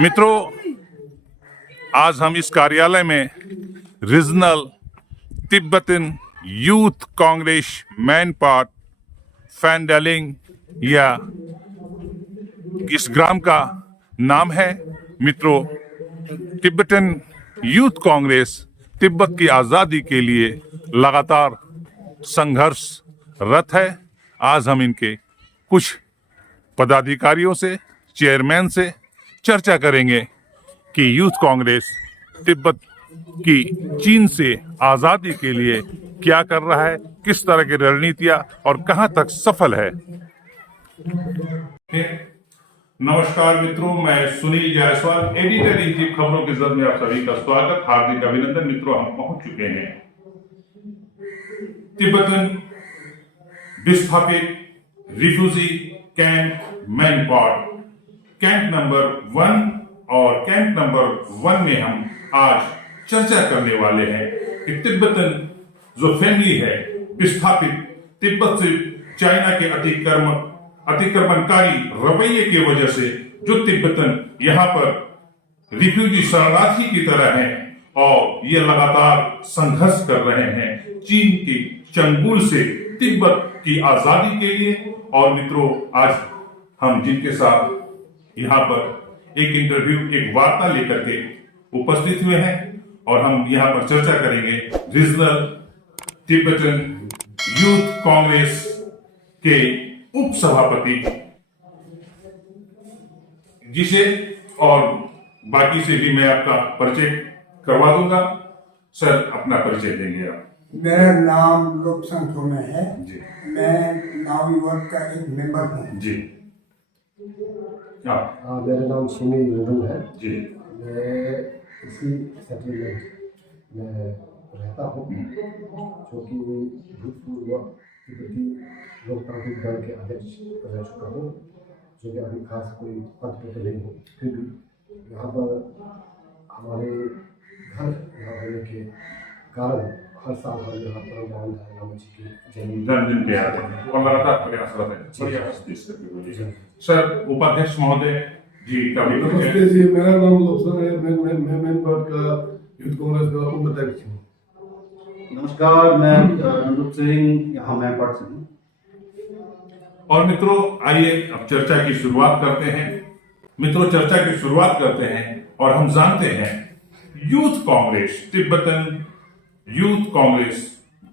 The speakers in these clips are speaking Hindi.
मित्रों, आज हम इस कार्यालय में regional Tibetan youth congress man part फैंडालिंग या इस ग्राम का नाम है। मित्रों, तिब्बतन यूथ कांग्रेस तिब्बत की आज़ादी के लिए लगातार संघर्षरत है। आज हम इनके कुछ पदाधिकारियों से, चेयरमैन से चर्चा करेंगे कि यूथ कांग्रेस तिब्बत की चीन से आज़ादी के लिए क्या कर रहा है, किस तरह की रणनीतियां और कहां तक सफल है। नमस्कार मित्रों, मैं Sunil Jaiswal, editor in chief खबरों के जरिए आप सभी का स्वागत, हार्दिक अभिनंदन। मित्रों, हम पहुंच चुके हैं तिब्बतन विस्थापित refugee camp man part, camp number 1 और कैंप नंबर 1 में हम आज चर्चा करने वाले हैं कि तिब्बतन जो फैमिली है विस्थापित तिब्बत से चाइना के अतिक्रमणकारी रवैये की वजह से जो तिब्बतन यहाँ पर रिफ्यूजी शरणार्थी की तरह हैं और ये लगातार संघर्ष कर रहे हैं चीन की चंगुल से तिब्बत की आजादी के लिए। और मित्रों, आज हम जिनके साथ यहाँ पर एक इंटरव्यू, एक वार्ता लेकर के उपस्थित हुए हैं और हम यहाँ पर चर्चा करेंगे रीजनल तिब्बतन यूथ कांग्रेस के उप सभापति जिसे और बाकी से भी मैं आपका परिचय करवा दूंगा। सर, अपना परिचय देंगे आप। मेरा नाम लोकसंग थोमे है जी। मैं नाव युवक का एक मेंबर हूँ जी। मेरा नाम सुनील नंदन है जी। मैं इसी सेटलमेंट में रहता हूँ जो कि भूतपूर्व तिब्बती लोकतांत्रिक दल के अध्यक्ष रह चुका हूँ, जो कि अभी खास कोई पद पर नहीं हूँ। फिर भी यहाँ पर हमारे घर यहाँ होने के कारण हर साल हम यहाँ पर भगवान दादा जी की जन्मदिन पे आते हैं और लगातार प्रयासरत हैं। सर, उपाध्यक्ष महोदय जी का भी नमस्ते जी, मेरा नाम लोकसन है। मैं मैन पार्ट का यूथ कांग्रेस का उपाध्यक्ष हूँ। नमस्कार, मैं नंदुप सिंह, यहाँ मैन पार्ट से हूँ। और मित्रों, आइए अब चर्चा की शुरुआत करते हैं। मित्रों, चर्चा की शुरुआत करते हैं और हम जानते हैं youth Congress, Tibetan youth Congress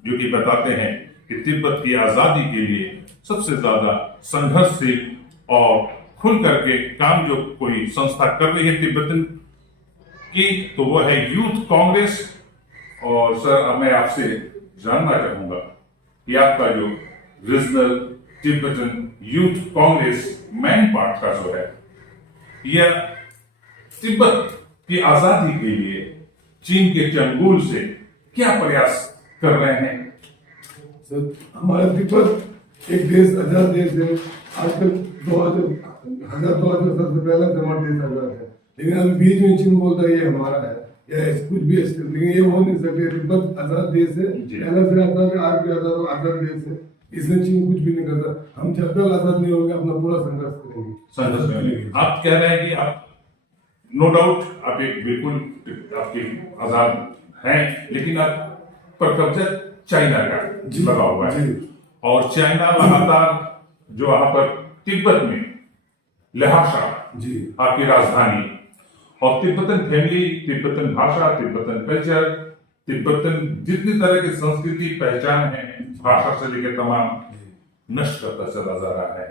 जो कि बताते हैं कि तिब्बत की आजादी के लिए सबसे ज्यादा संघर्षशील और खुल करके काम जो कोई संस्था कर रही है तिब्बतन की, तो वो है यूथ कांग्रेस। और सर, मैं आपसे जानना चाहूंगा कि आपका जो regional Tibetan youth congress man part का जो है, यह तिब्बत की आजादी के लिए चीन के चंगुल से क्या प्रयास कर रहे हैं? सर, हमारा तिब्बत एक देश, आजाद देश है। आजकल 2000 साल से पहले से हमारा देश आजाद है, लेकिन अभी बीच में चीन बोलता है ये हमारा है या कुछ भी, लेकिन ये हो नहीं सकते। तिब्बत आजाद देश है, पहले से आजाद है, आज भी आजाद देश है। इसमें चीन कुछ भी नहीं करता। हम जब तक आजाद नहीं होंगे अपना पूरा संघर्ष करेंगे। आप कह रहे हैं कि आप नो डाउट आप एक बिल्कुल आपके आजाद हैं, लेकिन आप पर कब्जा चाइना का लगा हुआ है और चाइना लगातार जो यहाँ पर तिब्बत में लहासा आपकी राजधानी और तिब्बतन फैमिली, तिब्बतन भाषा, तिब्बतन कल्चर, तिब्बतन जितनी तरह की संस्कृति पहचान है, भाषा से लेकर तमाम नष्ट करता चला जा रहा है।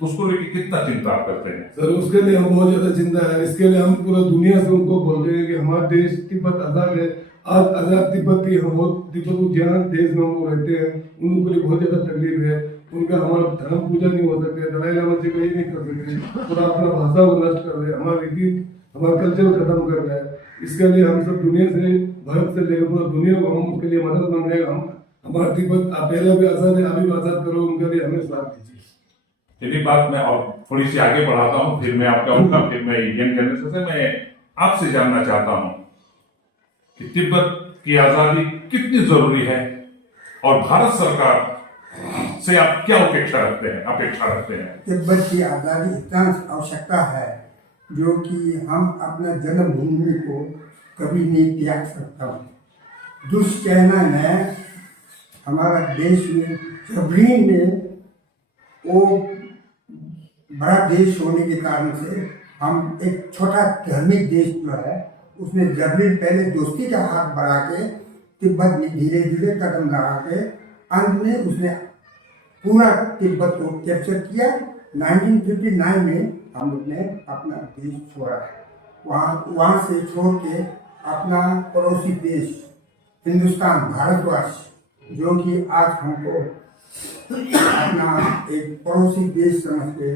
उसको लेकर कितना चिंता करते हैं? सर, उसके लिए हम बहुत ज्यादा चिंता है। इसके लिए हम पूरा दुनिया से उनको बोलते हैं कि हमारा देश तिब्बत आजाद है। आज आजाद तिब्बत की हम तिब्बत जहाँ देश में हम रहते हैं, उनको लिए बहुत ज्यादा तकलीफ है। उनका हमारा धर्म पूजा नहीं हो सकते, दलाई लामा जी कहीं नहीं कर सकते, पूरा अपना भाषा को नष्ट कर रहे हैं, हमारा रीति, हमारा कल्चर खत्म कर रहे हैं। इसके लिए हम सब दुनिया से, भारत से लेकर पूरा दुनिया को हम उसके लिए मदद मांग रहे हैं। हम हमारा तिब्बत पहले भी आजाद है, अभी भी आजाद करो, उनके लिए हमें साथ दीजिए। यदि बात मैं और थोड़ी सी आगे बढ़ाता हूँ, फिर मैं आपका उनका फिर मैं यंग जनरेशन से मैं आपसे जानना चाहता हूँ कि तिब्बत की आजादी कितनी जरूरी है और भारत सरकार से आप क्या अपेक्षा रखते हैं? तिब्बत की आजादी इतना आवश्यकता है जो कि हम अपना जन्मभूमि को कभी नहीं त्याग सकता हूँ। दुष्ट चाइना ने हमारा देश में जबरी में वो बड़ा देश होने के कारण से हम एक छोटा धार्मिक देश जो है उसने जबरी पहले दोस्ती का हाथ बढ़ा के तिब्बत में धीरे धीरे कदम लगा के अंत में उसने पूरा तिब्बत को कैप्चर किया। 1959 में हम लोग ने अपना देश छोड़ा है। वहाँ से छोड़ के अपना पड़ोसी देश हिंदुस्तान भारतवर्ष जो कि आज हमको अपना एक पड़ोसी देश समझ के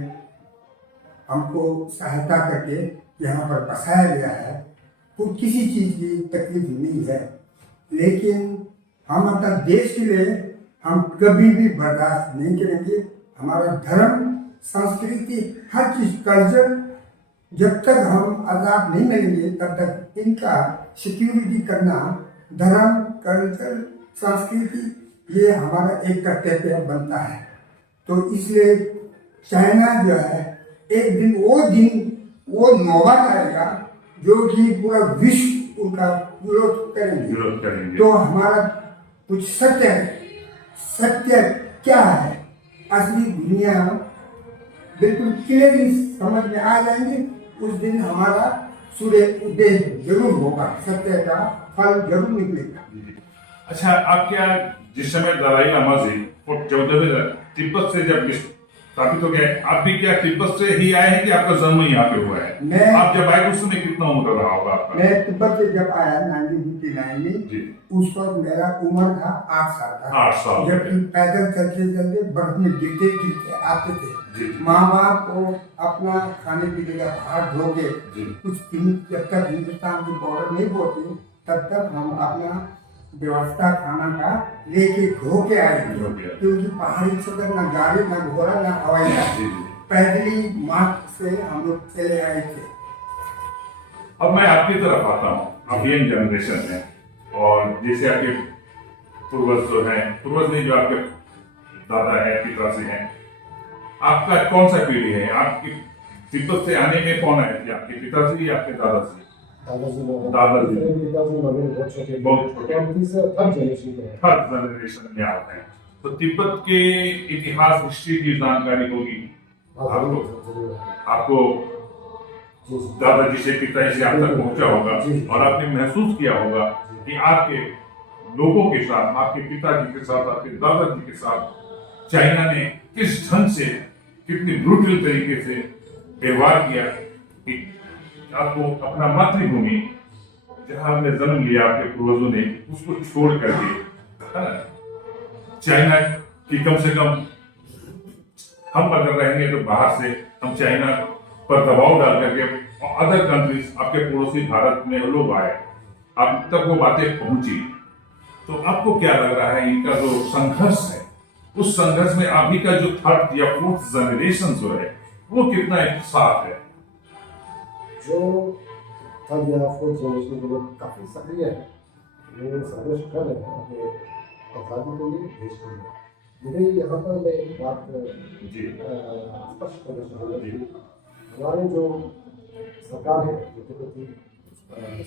हमको सहायता करके यहाँ पर बसाया गया है, तो किसी चीज़ की तकलीफ नहीं है। लेकिन हम अपना देश के लिए हम कभी भी बर्दाश्त नहीं करेंगे। हमारा धर्म, संस्कृति, हर चीज़ कल्चर जब तक हम आज़ाद नहीं मिलेंगे तब तक इनका सिक्योरिटी करना, धर्म, कल्चर, संस्कृति ये हमारा एक कर्तव्य बनता है। तो इसलिए चाइना जो है एक दिन वो नौबत आएगा जो कि पूरा विश्व उनका विरोध करेंगे। तो हमारा कुछ सत्य क्या है, असली दुनिया बिल्कुल क्लियरली समझ में आ जाएंगे। उस दिन हमारा सूर्य उदय जरूर होगा, सत्य का फल जरूर निकलेगा। अच्छा, आप क्या जिस समय दलाई लामा जी जब तिब्बत से जब स्थापित हो गए, आप भी क्या तिब्बत से ही आए हैं कि आपका जन्म यहाँ पे हुआ है? आप जब आए उस समय कितना उम्र रहा होगा आपका? मैं तिब्बत से जब आया 1959 में, उस वक्त मेरा उम्र था 8 साल का। 8 साल। जब पैदल चलते बर्फ में गिरते आते थे। माँ बाप को अपना खाने पीने का भार ढो के कुछ दिन जब तक हिंदुस्तान की बॉर्डर नहीं पहुंची तब तक हम अपना व्यवस्था खाना का लेके घो के आए थे, क्योंकि पहाड़ी सड़क न गाड़ी न घोड़ा न हवाई जहाज, पैदली मार्ग से हम लोग चले आए थे। अब मैं आपकी तरफ आता हूँ, आप यंग जनरेशन है और जैसे आपके पूर्वज जो है, पूर्वज नहीं जो आपके दादा है, पिता से हैं, आपका कौन सा पीढ़ी है? आपकी तिब्बत से आने में कौन आए थे, आपके पिता से या आपके दादा से? दादाजी बहुत छोटे, थर्ड जनरेशन में आते हैं। तो तिब्बत के इतिहास, हिस्ट्री की जानकारी होगी आपको दादाजी से, पिताजी से आप तक पहुंचा होगा और आपने महसूस किया होगा कि आपके लोगों के साथ, आपके पिताजी के साथ, आपके दादाजी के साथ चाइना ने किस ढंग से, कितनी ब्रूटल तरीके से व्यवहार किया कि आपको अपना मातृभूमि जहां आपने जन्म लिया, आपके पूर्वजों ने उसको छोड़ करके चाइना की, कम से कम हम अगर रहेंगे तो बाहर से हम चाइना पर दबाव डाल करके अदर कंट्रीज, आपके पड़ोसी भारत में लोग आए, अब तक वो बातें पहुंची। तो आपको क्या लग रहा है इनका जो संघर्ष है, उस संघर्ष में अभी का जो थर्ड या फोर्थ जनरेशन जो है वो कितना एक साथ है? जो थर्ड या फोर्थ जनरेशन के लोग काफ़ी सक्रिय है, वो संघर्ष कर रहे हैं अपने आज़ादी के लिए, देश के लिए। लेकिन यहाँ पर मैं एक बात स्पष्ट करना चाहूँगा, हमारे जो सरकार है, जो तिब्बती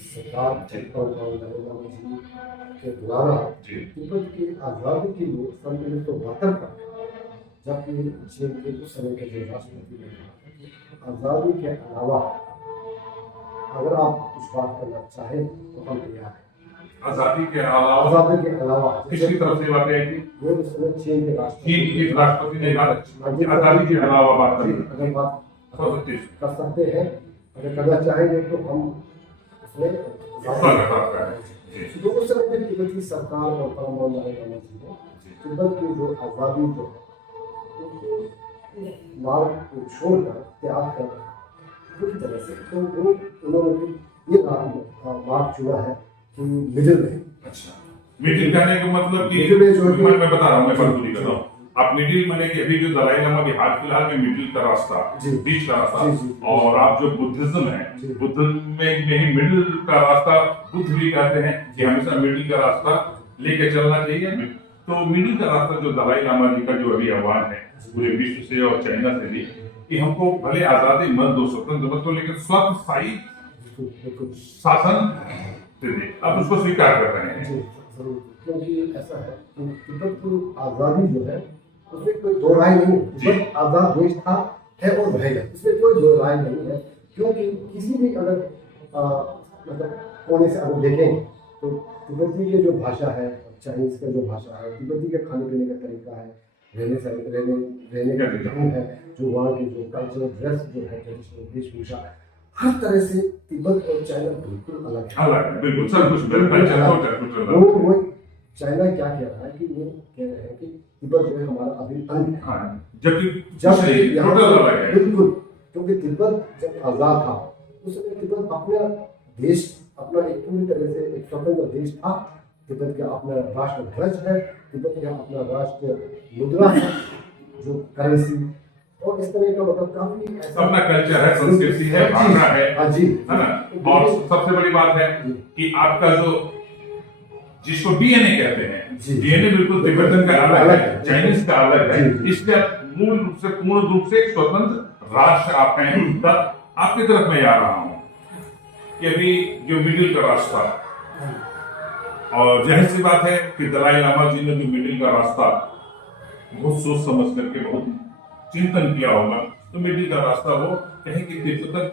सरकार नरेंद्र मोदी जी के द्वारा तिब्बत की आज़ादी के लिए सन 1972 तक, जबकि चीन के उस समय के जो राष्ट्रपति ने आज़ादी के अलावा अगर आप कुछ बात करना चाहें तो हम तैयार हैं। आज़ादी के अलावा किसकी तरफ से बात आई थी? वो उस समय चीन के राष्ट्रपति ने आज़ादी के अलावा बात करी, अगर बात कर सकते हैं, अगर करना चाहेंगे तो हम उसमें तो उस समय के तिब्बती सरकार और परमाणु नरेंद्र मोदी ने तिब्बत की जो आज़ादी जो मार्ग को छोड़कर, त्याग कर पूरी तरह से, तो वो उन्होंने ये मार्ग चुना है कि मिडिल में। अच्छा, मिडिल कहने का मतलब कि मैं बता रहा हूँ, मैं पूरी कर रहा हूँ। आप मिडिल माने कि अभी जो दलाई लामा भी हाल फिलहाल में मिडिल का रास्ता, बीच का रास्ता, और आप जो बुद्धिज्म है, बुद्धिज्म में ही मिडिल का रास्ता बुद्ध भी कहते हैं कि हमेशा मिडिल का रास्ता लेके चलना चाहिए। तो मिडिल का रास्ता जो दलाई लामा जी का जो अभी आह्वान है पूरे विश्व से और चाइना से भी कि हमको भले आजादी मत दो, स्वतंत्र मत दो, लेकिन स्वतःस्थायी बिल्कुल शासन दे दे, आप उसको स्वीकार कर रहे हैं। जी जरूर, क्योंकि ऐसा है कि तिब्बत की आज़ादी जो है उसमें कोई दो राय नहीं है। तिब्बत आज़ाद देश था, है और रहेगा, इसमें कोई दो राय नहीं है। क्योंकि किसी भी अगर मतलब कोने से अगर देखें तो तिब्बती की जो भाषा है, चाइनीज का जो भाषा है, तिब्बती के खाने पीने का तरीका है, रहने का जो ढंग है, जो वहाँ की जो कल्चरल ड्रेस जो है, ट्रेडिशनल वेशभूषा, हर तरह से तिब्बत और चाइना बिल्कुल अलग है। अलग है, बिल्कुल सब कुछ कल्चर वो चाइना क्या कह रहा है कि वो कह रहे हैं कि तिब्बत जो है हमारा अभी अंग है। हाँ, जबकि जब यहाँ टोटल अलग है। बिल्कुल, क्योंकि तिब्बत जब आज़ाद था उस समय तिब्बत अपना देश, अपना एक पूरी तरह से एक स्वतंत्र देश था। तिब्बत का अपना राष्ट्र ध्वज है, तिब्बत का अपना राष्ट्र मुद्रा है, जो करेंसी, और इस तरह का मतलब काफी ऐसा अपना कल्चर है, संस्कृति है, भाषा है, हाँ जी, है ना। और सबसे बड़ी बात है कि आपका जो जिसको डीएनए कहते हैं, जी। डीएनए बिल्कुल तिब्बतन का अलग है, चाइनीज का अलग है, जी। इसलिए आप पूर्ण रूप से एक स्वतंत्र राष्ट्र आप हैं। तब आपकी तरफ मैं आ रहा हूँ कि अभी जो मिडिल का रास्ता, और जाहिर सी बात है कि दलाई लामा जी ने जो मिडिल का रास्ता बहुत सोच समझ करके बहुत चिंतन किया होगा, तो मिडिल का रास्ता वो कहें कि तिब्बतन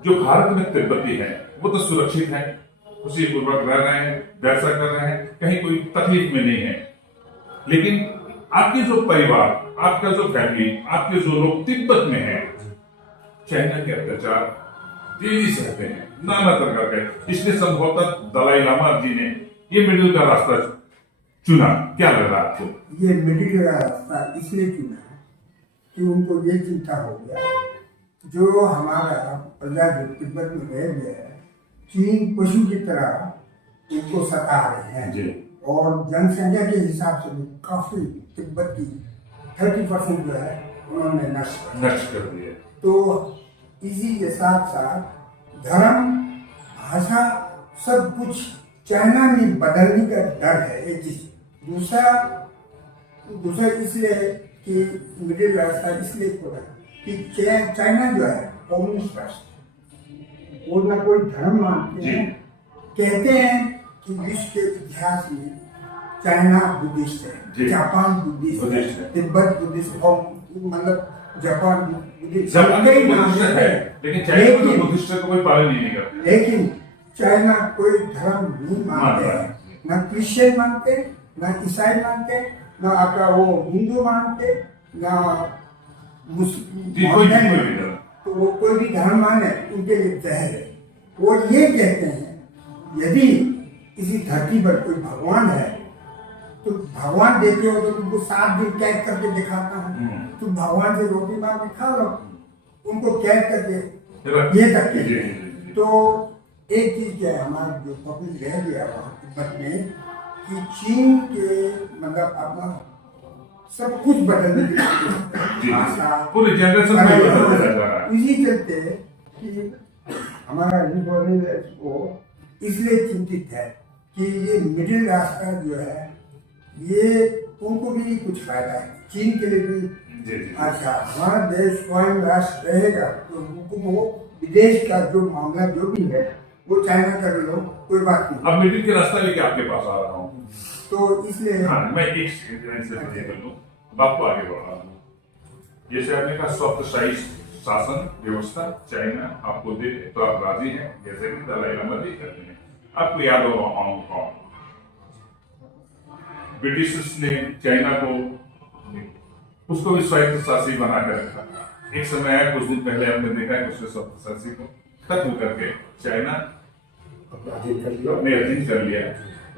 जो भारत में तिब्बती है वो तो सुरक्षित है, खुशी पूर्वक रह रहे हैं, व्यवसाय कर रहे हैं, कहीं कोई तकलीफ में नहीं है। लेकिन आपके जो परिवार, आपका जो फैमिली, आपके जो लोग तिब्बत में है, चाइना के अत्याचार तेजी से होते हैं, नाना प्रकार के। इसलिए संभवतः दलाई लामा जी ने ये मिडिल का रास्ता चुना। क्या लग रहा है आपको? ये मिडिल का रास्ता इसलिए चुना कि उनको ये चिंता हो गया, जो हमारा प्रजा जो तिब्बत में रह गया है, चीन पशु की तरह उनको सता रहे हैं जी। और जनसंख्या के हिसाब से भी काफी तिब्बत की 30% जो है उन्होंने नष्ट कर दिए। तो इसी के साथ साथ धर्म, भाषा, सब कुछ चाइना में बदलने का डर है, एक चीज। दूसरा इसलिए कि मिडिल रास्ता इसलिए खोला कि चाइना जो है कम्युनिस्ट राष्ट्र, वो ना कोई धर्म मानते हैं। कहते हैं कि विश्व के इतिहास में चाइना बुद्धिस्ट जी। है, जापान बुद्धिस्ट बुद्धिस्ट है, है। तिब्बत बुद्धिस्ट, और मतलब जापान बुद्धिस्ट जापान कई में नाम बुद्धिस्ट है। है, लेकिन चाइना में बुद्धिस्ट को कोई पालन नहीं करते। लेकिन चाइना कोई धर्म नहीं मानते हैं, ना क्रिश्चियन मानते, ना ईसाई मानते, ना आपका वो हिंदू मानते, ना मुस्लिम। जी, कोई भी धर्म। तो वो कोई भी धर्म माने उनके लिए जहर है। वो ये कहते हैं यदि किसी धरती पर कोई भगवान है तो भगवान देखे हो तो तुमको 7 दिन कैद करके दिखाता हूँ, तुम भगवान से रोटी मांग के खा लो। उनको कैद करके ये करते जी, हैं। जी, जी। तो एक चीज क्या है, हमारा जो पब्लिक रह गया वहाँ तिब्बत में कि चीन के मतलब अपना सब कुछ बदलने की जी, भाषा, पूरे जनरेशन में बदल जा रहा है। इसी चलते कि हमारा रिफॉर्मेशन को इसलिए चिंतित है कि ये मिडिल रास्ता जो है ये उनको भी कुछ फायदा है, चीन के लिए भी। जी, जी। अच्छा, हमारा देश स्वयं राष्ट्र रहेगा तो उनको वो विदेश का जो मामला जो भी है वो चाइना कर लो, कोई बात नहीं। अब मिडिल के रास्ता लेके आपके पास आ रहा हूँ। तो इसलिए हाँ, मैं एक सेकंड से कर लूँ, आपको आगे बढ़ा दूँ। जैसे आपने कहा स्वतःशाही शासन व्यवस्था चाइना आपको दे तो आप राजी हैं, जैसे कि दलाई लामा जी करते हैं। आपको याद होगा हांगकांग, ब्रिटिशर्स ने चाइना को उसको भी स्वायत्त शासी बना कर रखा। एक समय आया, कुछ दिन पहले आपने देखा है, उसने स्वायत्त शासी को खत्म करके चाइना अपना अधीन कर लिया। अपने अधीन कर लिया।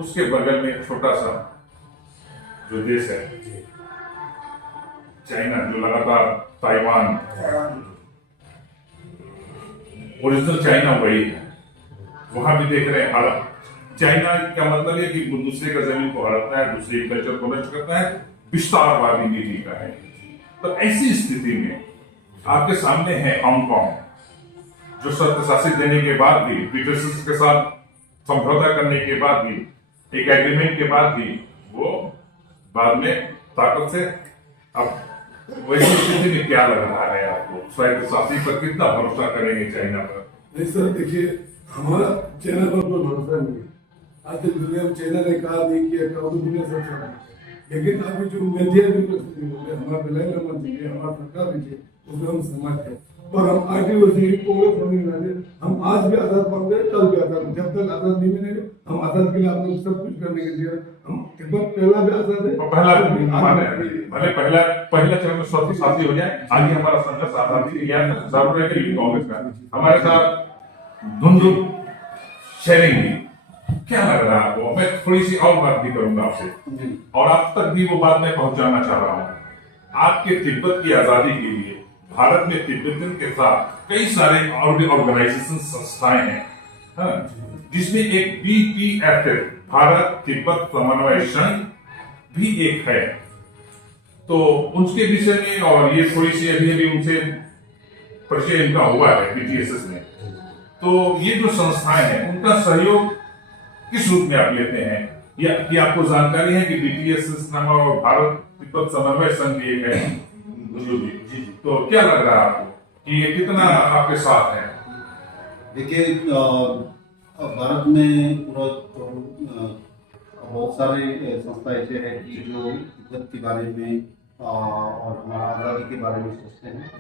उसके बगल में एक छोटा सा जो देश है चाइना, जो लगातार ताइवान, ओरिजिनल चाइना वही है, वहां भी देख रहे हैं हालत। चाइना का मतलब ये कि वो दूसरे का जमीन को हड़पता है, दूसरे कल्चर को नष्ट करता है, विस्तारवादी नीति का है। तो ऐसी स्थिति में आपके सामने है हांगकांग, जो स्वतःशासित देने के बाद भी, ब्रिटिशर्स के साथ समझौता करने के बाद भी, एक एग्रीमेंट के बाद भी वो बाद में ताकत से। अब वैसी स्थिति में क्या लग रहा है आपको, स्वायत्त शासी पर कितना भरोसा करेंगे चाइना पर? नहीं सर, देखिए हमारा चाइना पर कोई भरोसा नहीं है। आज तक दुनिया में चाइना ने कहा नहीं किया, कहा तो दुनिया सब चला। लेकिन अभी जो मीडिया की परिस्थिति हो गई, हमारा प्रधानमंत्री जी, हमारा सरकार जी, उसमें हम समाज है। पर हम आदिवासी कांग्रेस होने वाले, हम आज भी आजाद बन गए, कल भी आजाद। जब तक आजाद नहीं मिलेंगे, हम आजाद के लिए आप लोग सब कुछ करने के लिए, हम तिब्बत पहला भी आजाद है। और पहला भले पहला चरण में स्वायत्त शासी हो जाए, आगे हमारा संघर्ष आजादी के लिए जरूर है कि कांग्रेस का। हमारे साथ धुंधुर शेरिंग, क्या लग रहा है आपको? मैं थोड़ी सी और बात भी करूंगा आपसे, और आप तक भी वो बात मैं पहुंचाना चाह रहा हूँ। आपके तिब्बत की आजादी के लिए भारत में तिब्बतियन के साथ कई सारे ऑर्गेनाइजेशन संस्थाएं हैं, हाँ, जिसमें एक BPFF भारत तिब्बत समन्वय संघ भी एक है। तो उसके विषय में, और ये थोड़ी सी अभी अभी उनसे परिचय इनका हुआ है BTSS में, तो ये जो संस्थाएं हैं उनका सहयोग किस रूप में आप लेते हैं, या कि आपको जानकारी है कि BTSS नामक और भारत तिब्बत समन्वय संघ भी एक है? जी, तो क्या लग रहा है आपको कि ये कितना आपके साथ है? देखिए, भारत में पूरा बहुत सारे संस्था ऐसे हैं कि जो तिब्बत के बारे में और हमारा आज़ादी के बारे में सोचते हैं।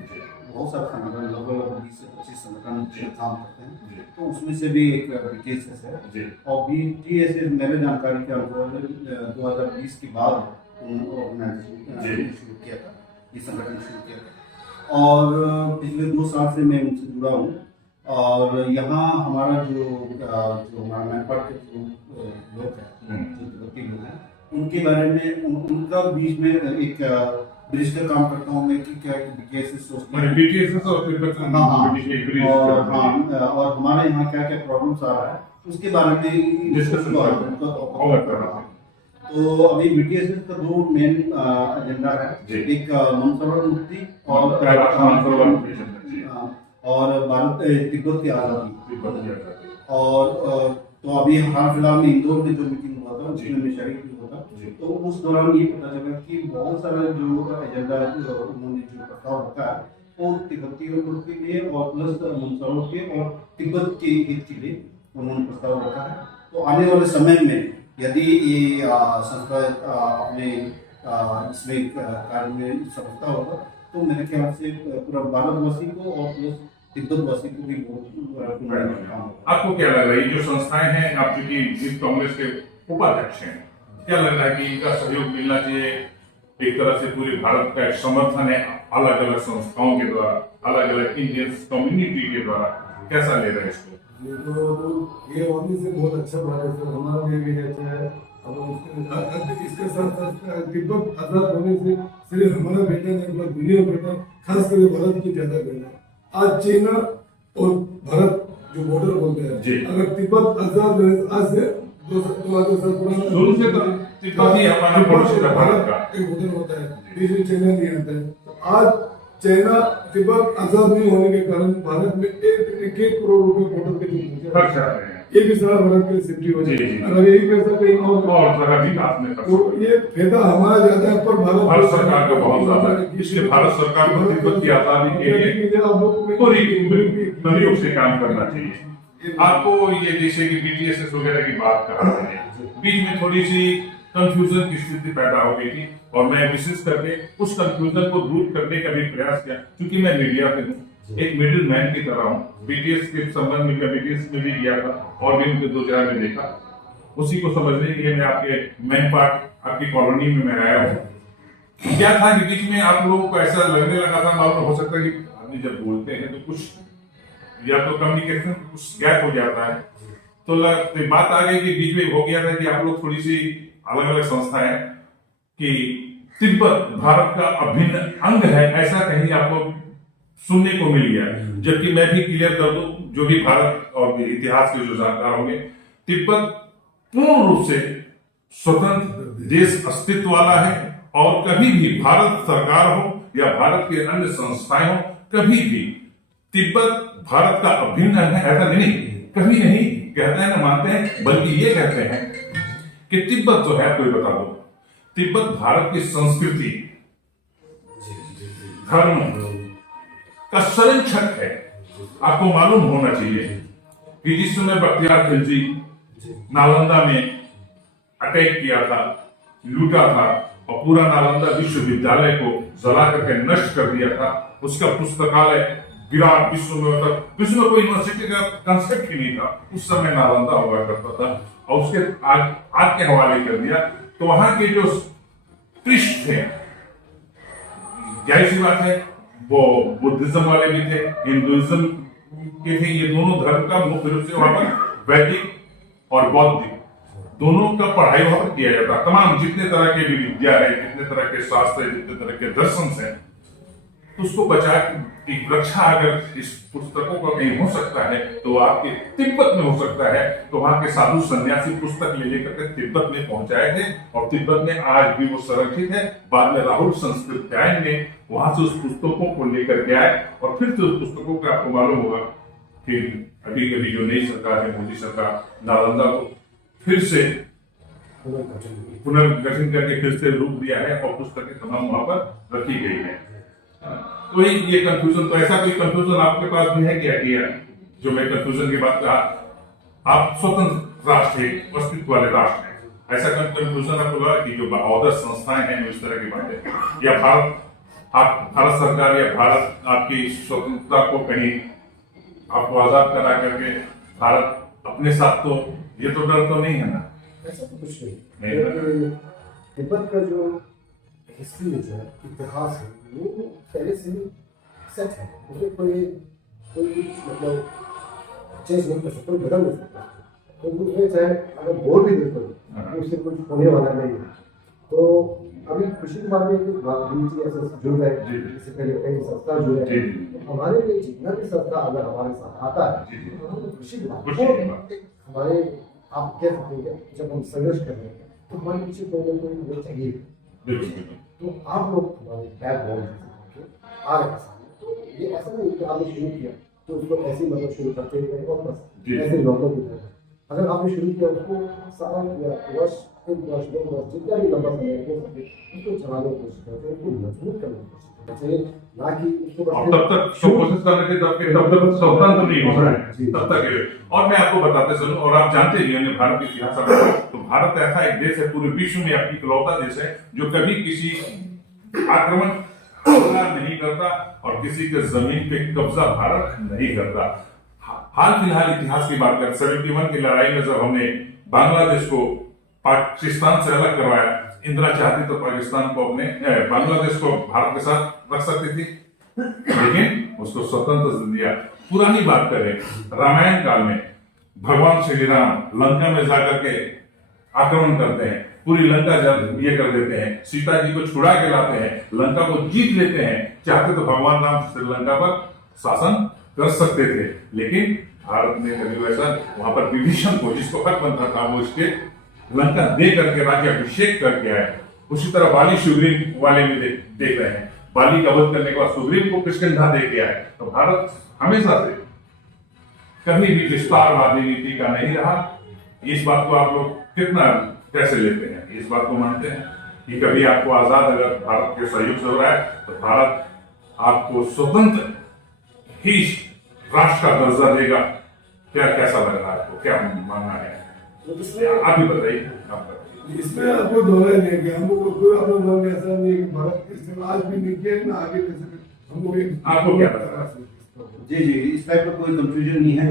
बहुत सारे संगठन, लगभग 20 से 25 संगठन काम करते हैं, तो उसमें से भी एक BTSS है। और BTSS मेरे जानकारी के अनुसार 2020 के बाद ऑर्गेनाइजेशन शुरू किया था, ये संगठन शुरू किया था, और पिछले 2 साल से मैं उनसे जुड़ा हूँ। और यहाँ हमारा जो हमारा मैनपाट के जो लोग हैं, जो तिब्बती लोग हैं, उनके बारे में उनका बीच में एक ब्रिज का काम करता हूँ मैं कि क्या BTSS सोचते हैं, BTSS और तिब्बत और हमारे यहाँ क्या क्या प्रॉब्लम्स आ रहा है उसके बारे में डिस्कशन कर रहा है। तो अभी BTSS का 2 मेन एजेंडा है, एक मनसरोवर मुक्ति और भारत तिब्बत की आज़ादी। और तो अभी हाल फिलहाल में इंदौर में जो मीटिंग हुआ था उसमें मैं शरीक हुआ था, तो उस दौरान ये पता चला कि बहुत सारा जो एजेंडा उन्होंने जो प्रस्ताव रखा है वो तिब्बतियों के लिए और प्लस मनसरोवर के और तिब्बत के हित के लिए उन्होंने प्रस्ताव रखा है। तो आने वाले समय में यदि ये संस्था अपने इसमें कार्य में सफलता होगा, तो मेरे ख्याल से पूरा भारतवासी को और प्लस तिब्बतवासी को भी बहुत काम होगा। आपको क्या लग रहा है, ये जो संस्थाएं हैं, आप चूंकि इस कांग्रेस के उपाध्यक्ष हैं, क्या लग रहा है कि इनका सहयोग मिलना चाहिए? एक तरह से पूरे भारत का एक समर्थन है अलग अलग संस्थाओं के द्वारा, अलग अलग इंडियन कम्युनिटी के द्वारा, कैसा ले रहे हैं इसको? ये होने से बहुत अच्छा बात है सर, हमारे लिए भी अच्छा है। अब इसके साथ साथ तिब्बत आजाद होने से सिर्फ हमारा बेटा नहीं, दुनिया बेटा, खास करके भारत की ज्यादा बेटा। आज चाइना और भारत जो बॉर्डर बोलते हैं, अगर तिब्बत आजाद रहे, आज से 2,000 साल पुराना शुरू से तो तिब्बत ही हमारा पड़ोसी था, भारत का एक बॉर्डर होता है, बीच में चाइना नहीं आता है। आज चाइना तिब्बत आजाद नहीं होने के कारण भारत में 1 करोड़ रुपए बॉर्डर के जो खर्च आ रहे हैं, ये भी सारा भारत के लिए सेफ्टी हो जाए। अगर यही पैसा कहीं और जगह विकास में तो ये फायदा हमारा ज्यादा है, पर भारत सरकार का बहुत ज्यादा है। इसलिए भारत सरकार को तिब्बत की आजादी के लिए पूरी सहयोग से काम करना चाहिए। आपको ये जैसे कि BTSS वगैरह की बात कर रहे हैं, बीच में थोड़ी सी कंफ्यूजन की स्थिति पैदा हो गई थी, और मैं विशेष करके उस कंफ्यूजन को दूर करने का भी प्रयास किया, क्योंकि मैं मीडिया में हूँ, एक मिडिल मैन की तरह हूँ। BTS के संबंध में BTS में भी गया था और भी उनके 2 जगह में देखा, उसी को समझने के लिए मैं आपके मेन पार्ट आपकी कॉलोनी में मैं आया हूँ। क्या था कि बीच में आप लोगों को ऐसा लगने लगा था, मालूम हो सकता है कि आदमी जब बोलते हैं तो कुछ या तो कम्युनिकेशन कुछ गैप हो जाता है, तो बात आ गई कि बीच में हो गया था कि आप लोग थोड़ी सी अलग अलग संस्थाएं कि तिब्बत भारत का अभिन्न अंग है, ऐसा कहीं आपको सुनने को मिल गया। जबकि मैं भी क्लियर कर दूं, जो भी भारत और इतिहास के जो जानकार होंगे, तिब्बत पूर्ण रूप से स्वतंत्र देश अस्तित्व वाला है, और कभी भी भारत सरकार हो या भारत के अन्य संस्थाएं हो, कभी भी तिब्बत भारत का अभिन्न अंग है ऐसा नहीं, कभी नहीं कहते हैं, न मानते हैं, बल्कि ये कहते हैं कि तिब्बत जो है, कोई बता दो, तिब्बत भारत की संस्कृति, धर्म का संरक्षक है। आपको मालूम होना चाहिए कि जिस समय बख्तियार खिलजी नालंदा में अटैक किया था, लूटा था और पूरा नालंदा विश्वविद्यालय को जला करके नष्ट कर दिया था, उसका पुस्तकालय विराट विश्व में कोई यूनिवर्सिटी का कंसेप्ट ही नहीं था। उस समय नालंदा हुआ करता था और उसके आज के हवाले कर दिया। तो वहां के जो पृष्ठ थे, जाहिर सी बात है वो बुद्धिज्म वाले भी थे, हिंदुइज्म के थे। ये दोनों धर्म का मुख्य रूप से वहां पर वैदिक और बौद्धिक दोनों का पढ़ाई वहां पर किया जाता। तमाम जितने तरह के भी विद्या है, जितने तरह के शास्त्र है, जितने तरह के दर्शन है, उसको बचा की रक्षा अगर इस पुस्तकों का कहीं हो सकता है तो आपके तिब्बत में हो सकता है। तो वहां के साधु सन्यासी पुस्तक ले लेकर के तिब्बत में पहुंचाए थे और तिब्बत में आज भी वो संरक्षित है। बाद में राहुल संस्कृत्यायन ने वहां से उस पुस्तकों को लेकर के आए और फिर से उस पुस्तकों का आपको मालूम होगा कि अभी कभी जो नई सरकार है, मोदी सरकार, नालंदा को फिर से पुनर्गठन करके फिर से रूप दिया है और पुस्तकें तमाम वहां पर रखी गई है। तो ये कंफ्यूजन, तो ऐसा कोई कंफ्यूजन आपके पास भी है क्या कि जो मैं कंफ्यूजन की बात कहा, आप स्वतंत्र राष्ट्र है, अस्तित्व वाले राष्ट्र है, ऐसा कंफ्यूजन आपको लगा कि जो अदर संस्थाएं हैं इस तरह की बातें, या भारत सरकार या भारत आपकी स्वतंत्रता को कहीं आपको आजाद करा करके भारत अपने साथ, तो ये तो डर तो नहीं है ना? ऐसा तो कुछ नहीं है। तिब्बत का जो हिस्ट्री जो है, इतिहास है, वो पहले से ही सेट है। उसमें कोई मतलब चेंज नहीं कर सकता, कोई बदल नहीं सकता। तो उसमें चाहे अगर बोल भी देखो तो उससे कुछ होने वाला नहीं है। तो अभी खुशी की बात है कि BTSS जुड़ गए, इससे पहले कई संस्था जुड़े हैं। हमारे लिए जितना भी संस्था अगर हमारे साथ आता है तो हमें खुशी की बात है। हमारे आप कह सकते हैं जब हम संघर्ष कर रहे हैं तो हमारे पीछे कोई ना कोई हमें चाहिए। तो आप लोग हमारे बैकग्राउंड आ रहे हैं सामने। तो ये ऐसा नहीं कि आपने शुरू किया तो उसको ऐसे मतलब शुरू करते ही और बस ऐसे लोगों की तरह। अगर आपने शुरू किया उसको साल या वर्ष, 1 वर्ष, 2 वर्ष, जितना भी लंबा समय हो सके उसको चलाने की कोशिश करते हैं, उसको मजबूत करने की कोशिश करते हैं, ना कि उसको और तब तक तो कोशिश करने के तब तक स्वतंत्र नहीं हो रहा है तब तक। और मैं आपको बताते चलूं, और आप जानते ही होंगे भारत के इतिहास में, तो भारत ऐसा एक देश है पूरे विश्व में अपनी इकलौता देश है जो कभी किसी आक्रमण नहीं करता और किसी के जमीन पे कब्जा भारत नहीं करता। हाल फिलहाल इतिहास की बात करें, 71 की लड़ाई में जब हमने बांग्लादेश को पाकिस्तान से अलग करवाया, इंदिरा चाहती तो पाकिस्तान को अपने बांग्लादेश को भारत के साथ रख सकती थी, लेकिन उसको स्वतंत्र दिया। पुरानी बात करें, रामायण काल में भगवान श्री राम लंका में जाकर के आक्रमण करते हैं, पूरी लंका जब ये कर देते हैं, सीता जी को छुड़ा के लाते हैं, लंका को जीत लेते हैं। चाहते तो भगवान राम श्रीलंका पर शासन कर सकते थे, लेकिन भारत ने कभी वैसा, वहां पर विभीषण को जिसको हक बनता था वो इसके लंका दे करके राज्याभिषेक करके आए। उसी तरह बाली सुग्रीव वाले में देख रहे हैं, बाली का वध करने के बाद सुग्रीव को किष्किंधा दे के आए। तो भारत हमेशा से कभी भी विस्तारवादी नीति का नहीं रहा। इस बात को आप लोग कितना कैसे लेते हैं? इस बात को मानते हैं कि कभी आपको आजाद अगर भारत के सहयोग से हो रहा है तो भारत आपको स्वतंत्र ही राष्ट्र का दर्जा देगा? क्या कैसा लग रहा है आपको, क्या मानना है? आप ही बताइए। इसमें आपको दोहराई नहीं कि हम लोग कोई आप लोग मन में ऐसा नहीं है कि भारत इससे आज भी नहीं किया ना आगे कर सके। हम लोग आपको क्या लगता है? जी, इस टाइप का कोई कंफ्यूजन नहीं है,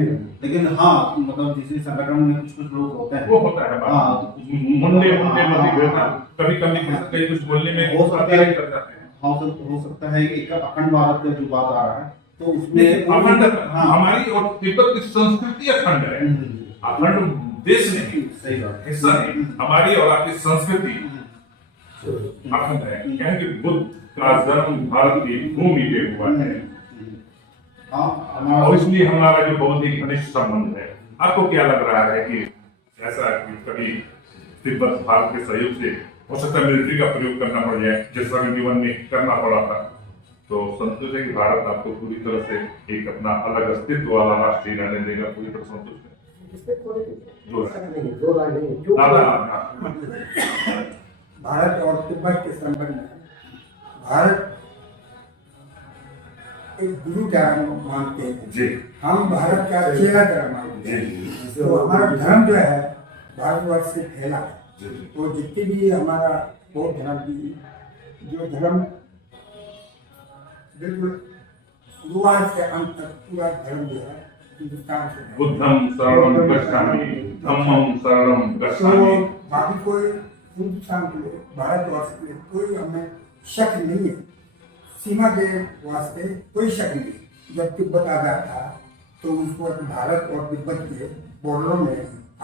लेकिन हाँ मतलब जिस संगठन में कुछ लोग होते हैं, वो होता है हाँ, मुंडे कभी कभी कुछ बोलने में हो सकता है, कर जाते हैं। हाँ हो सकता है एक अखंड भारत का जो बात आ रहा है तो उसमें अखंड हमारी और तिब्बत की संस्कृति अखंड है, अखंड देश नहीं, सही बात, हिस्सा नहीं। हमारी और आपकी संस्कृति अखंड है, क्योंकि बुद्ध का जन्म भारत की भूमि पे हुआ है और इसलिए हमारा जो बहुत ही घनिष्ठ संबंध है। आपको क्या लग रहा है कि ऐसा कभी तिब्बत भारत के सहयोग से हो सकता है मिलिट्री का प्रयोग करना पड़ जाए, जिस 71 में करना पड़ा था, तो संतुष्ट है कि भारत आपको पूरी तरह से एक अपना अलग अस्तित्व वाला राष्ट्र रहने देगा? पूरी तरह संतुष्ट है? भारत और तिब्बत के संबंध में भारत एक गुरु धर्म मानते हैं, जी हम भारत का चेला धर्म मानते जी हैं। जी तो हमारा धर्म जो है भारतवर्ष से फैला है। जी तो जितने भी हमारा बौद्ध धर्म की जो धर्म बिल्कुल शुरुआत से अंत तक पूरा धर्म जो है हिंदुस्तान से है। बुद्धम शरणम गच्छामि धम्मम शरणम तो गच्छामि। बाकी कोई हिंदुस्तान के लिए भारतवर्ष के लिए कोई हमें शक नहीं है, सीमा के वास्ते कोई शक नहीं। जब तिब्बत आजाद था तो उसको भारत और तिब्बत के बॉर्डरों में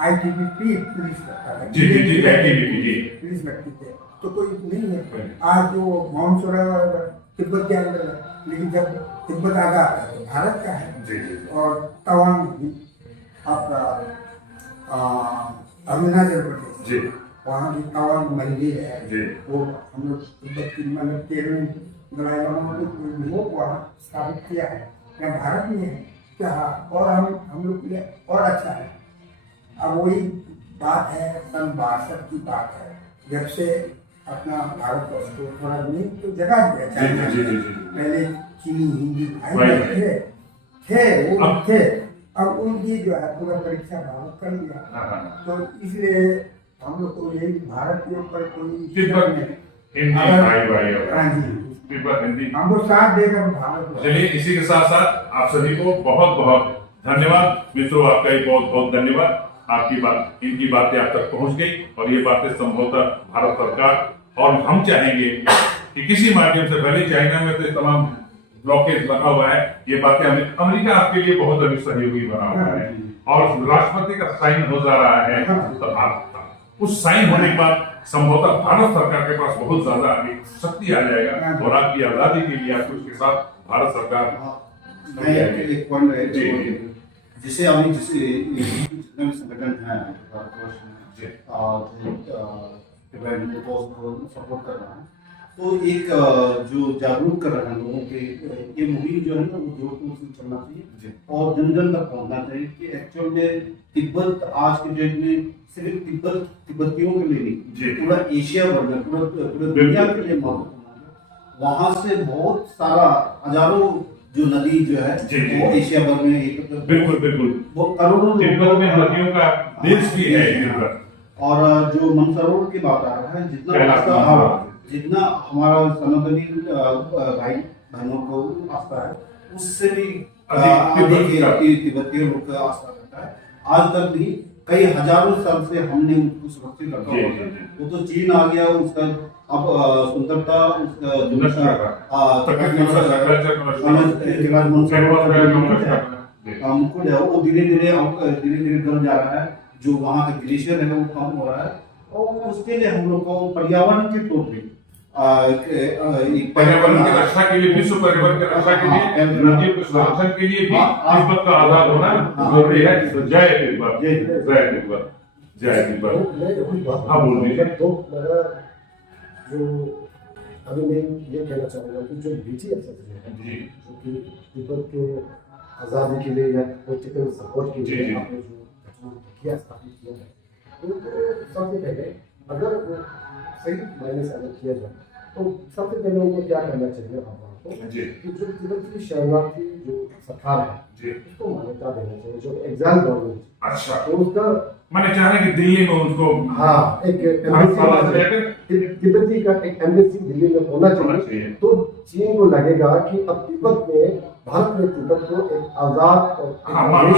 ITBP पुलिस रखा है, जी जी जी ITBP जी पुलिस रखती थे, तो कोई नहीं है। आज जो माउंट सोरा तिब्बत के अंदर है, लेकिन जब तिब्बत आजाद है तो भारत का है। जी जी और तवांग भी आपका अरुणाचल प्रदेश, जी वहाँ भी तवांग मंदिर है, जी वो हम लोग तिब्बत की मतलब 13वीं दलाई लामा ने वो वहाँ स्थापित किया है। यहाँ भारत में है क्या? और हम लोग के लिए और अच्छा है। अब वही बात है, सन 62 की बात है, जब से अपना भारतवर्ष को थोड़ा नहीं तो जगह दिया जी चाइना जी जी ने। जी पहले चीनी हिंदी भाई भाई थे वो अब- थे, अब उनकी जो है पूरा परीक्षा भारत कर लिया। हाँ, हाँ। तो इसलिए हम लोग को यही भारत के ऊपर कोई तिब्बत नहीं। हिंदी अगर- भाई भाई होगा। हाँ जी, तिब्बत हिंदी। हमको साथ देकर भारत चलिए इसी के साथ साथ आप सभी को बहुत बहुत धन्यवाद मित्रों, आपका ही बहुत बहुत धन्यवाद। आपकी बात, इनकी बातें आप तक पहुंच गई और ये बातें संभवतः भारत सरकार और हम चाहेंगे कि किसी माध्यम से, भले चाइना में तो तमाम ब्लॉकेज लगा हुआ है, ये बातें अमेरिका आपके लिए बहुत अभी सहयोगी बना हुआ है और राष्ट्रपति का साइन हो जा रहा है, तो आप उस साइन होने के बाद संभवतः भारत सरकार के पास बहुत ज्यादा एक शक्ति आ जाएगा और आपकी आजादी के लिए आपको उसके साथ भारत सरकार मैं एक पॉइंट है जी। जिसे अभी जितने भी संगठन हैं भारतवर्ष में जी। को सपोर्ट कर रहा है, तो एक जो जागरूक कर रहे हैं लोगों के, ये मुहिम जो है ना वो जोर से चलना चाहिए और जन जन तक पहुंचना चाहिए कि एक्चुअल में तिब्बत आज के डेट में सिर्फ तिब्बतियों के लिए जी। नहीं, पूरा एशिया भर में, पूरा दुनिया के लिए महत्वपूर्ण है। वहाँ से बहुत सारा हजारों जो नदी जो है जी, जी। वो एशिया भर में एकत्र, बिल्कुल बिल्कुल वो करोड़ों तिब्बत में नदियों का देश भी है तिब्बत। और जो मनसरोवर की बात आ रहा है, जितना कैलाश आस्था, मानसरोवर। जितना हमारा सनातनी भाई बहनों को आस्था है, उससे भी तिब्बती लोग का आस्था रहता है। आज तक भी कई हजारों साल से हमने उनको सुरक्षित रखा जी, हुआ जी, है। जी। वो तो चीन आ गया, उसका अब सुंदरता, उसका जो नष्ट कर रहा है। मुकुट है वो धीरे धीरे गल जा रहा है। जो वहाँ का ग्लेशियर है वो कम हो रहा है और उसके लिए हम लोग को पर्यावरण के तौर पे पर्यावरण की रक्षा के लिए, विश्व पर्यावरण की रक्षा के लिए, नदियों के संरक्षण के लिए भी तिब्बत का आजाद होना जरूरी है। तो जय तिब्बत, जय तिब्बत, जय तिब्बत। मैं कुछ बात हाँ, बोल दीजिए। तो मेरा जो अभी मैं ये कहना चाहूँगा कि जो BTS है जी जो कि तिब्बत के आज़ादी के लिए या पॉलिटिकल सपोर्ट के जी, लिए जी। आपने जो घटना किया स्थापित किया है, तो सबसे पहले अगर वो सही मायने से अगर किया जाए तो सबसे पहले उनको क्या करना चाहिए आपको जी कि जो तिब्बत की शरणार्थी जो सरकार है जी। उसको मान्यता देना चाहिए, जो एग्जाम गवर्नमेंट अच्छा, तो उसका मैंने चाह रहा कि दिल्ली में उनको हाँ एक तिब्बती का एक एम्बेसी दिल्ली में होना होना चाहिए। चाहिए। तो चीन को लगेगा कि अब तिब्बत में भारत ने तिब्बत को एक आजाद और एक हाँ, देश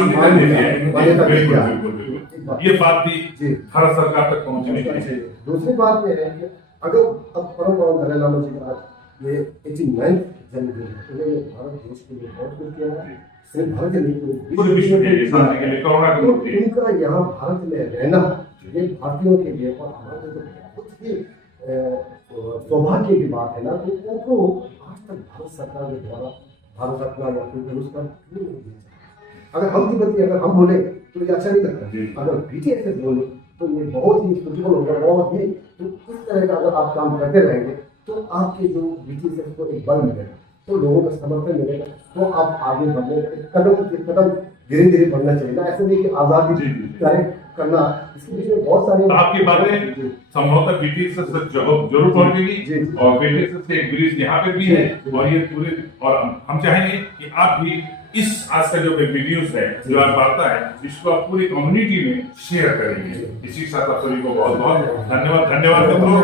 मान्यता दे दिया। एक बात। ये बात भी जी भारत सरकार तक पहुंचनी चाहिए। दूसरी बात यह है कि अगर अब परम दलाई लामा जी का आज ये 89th जन्मदिन है, उन्होंने भारत देश के लिए बहुत कुछ किया है, सिर्फ भारत के लिए पूरे विश्व के लिए, शांति के लिए, करुणा के तो लिए। इनका यहाँ भारत में रहना ये भारतीयों के लिए और हमारे लिए तो बहुत ही सौभाग्य की बात है ना। तो उनको आज तक भारत सरकार के द्वारा भारत रत्न या फिर पुरस्कार क्यों नहीं दिया जाता? अगर हम तिब्बती अगर हम बोले तो ये अच्छा नहीं लगता, जी। अगर BTS बोले तो ये बहुत ही सुटेबल होगा, बहुत ही। तो इस तरह का अगर आप काम करते रहेंगे तो आपके जो BTS को एक बल मिलेगा। तो लोगों का समर्थन मिलेगा, तो आप आगे बढ़ने कदम धीरे धीरे बढ़ना चाहिए ना। ऐसा नहीं कि आज़ादी जी, जी। कार्य करना, इसके पीछे बहुत सारे तो आपकी बातें जी। संभवतः BTS से जरूर पहुंचेगी जी। और BTS से एक ब्रिज यहाँ पे भी है और ये पूरे, और हम चाहेंगे कि आप भी इस आज का जो वीडियोस है, जो आप वार्ता है, इसको आप पूरी कम्युनिटी में शेयर करेंगे। इसी के साथ आप सभी को बहुत बहुत धन्यवाद। धन्यवाद मित्रों।